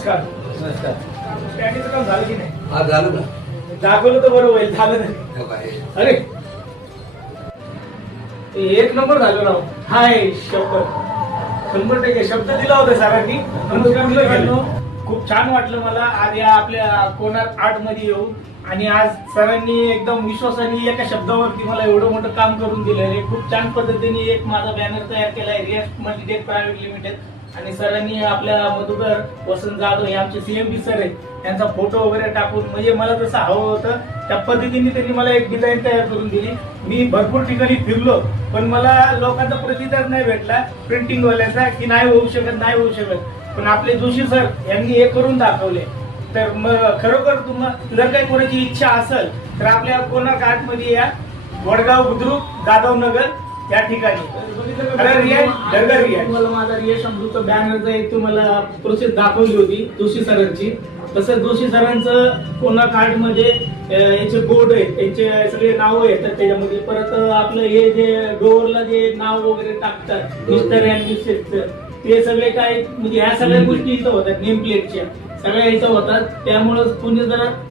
नमस्कार. नमस्कार. स्टँडीचं काम झालं की नाही? हा झालं ना. दाखवलं तर बरं होईल. झालं नाही. हो का हे? अरे एक नंबर झालं राव. हाय शपथ 100% शब्द दिला होता सरांनी. नमस्कार मित्रांनो, खूप छान वाटलं मला आज या आपल्या कोणार्क आर्ट मध्ये येऊन. आणि आज सरांनी एकदम विश्वासाने एका शब्दावरती मला एवढं मोठं काम करून दिलं आहे. खूप छान पद्धतीने एक माझा बॅनर तयार केला आहे, रियाज मल्टीटेक प्रायव्हेट लिमिटेड. आणि सरांनी आपल्या मधुकर वसंत जाधव हे आमचे सीएमडी सर आहेत, त्यांचा फोटो वगैरे टाकून म्हणजे मला जसं हवं होतं त्या पद्धतीने त्यांनी मला एक डिझाईन तयार करून दिली. मी भरपूर ठिकाणी फिरलो पण मला लोकांचा प्रतिसाद नाही भेटला प्रिंटिंग वाल्याचा की नाही होऊ शकत. पण आपले जोशी सर यांनी हे करून दाखवले. तर मग खरोखर तुम्हाला जर काही कोणाची इच्छा असेल तर आपल्या कोणार्क आर्ट मध्ये या, वडगाव बुद्रुक जाधव नगर या ठिकाणी. तुम्हाला माझा रियाज अमृत बॅनरचा एक तुम्हाला प्रोसेस दाखवली होती जोशी सरांची. तसं जोशी सरांचं कोणार्क आर्ट मध्ये याचे बोर्ड आहेत, त्यांचे सगळे नाव येतात त्याच्यामध्ये. परत आपलं हे जे डोअरला जे नाव वगैरे टाकतात मिस्टर अँड मिसेसचं, ते सगळे काय म्हणजे ह्या सगळ्या गोष्टी इथं होतात, नेम प्लेटच्या सगळ्या इथं होतात. त्यामुळं कुणी जरा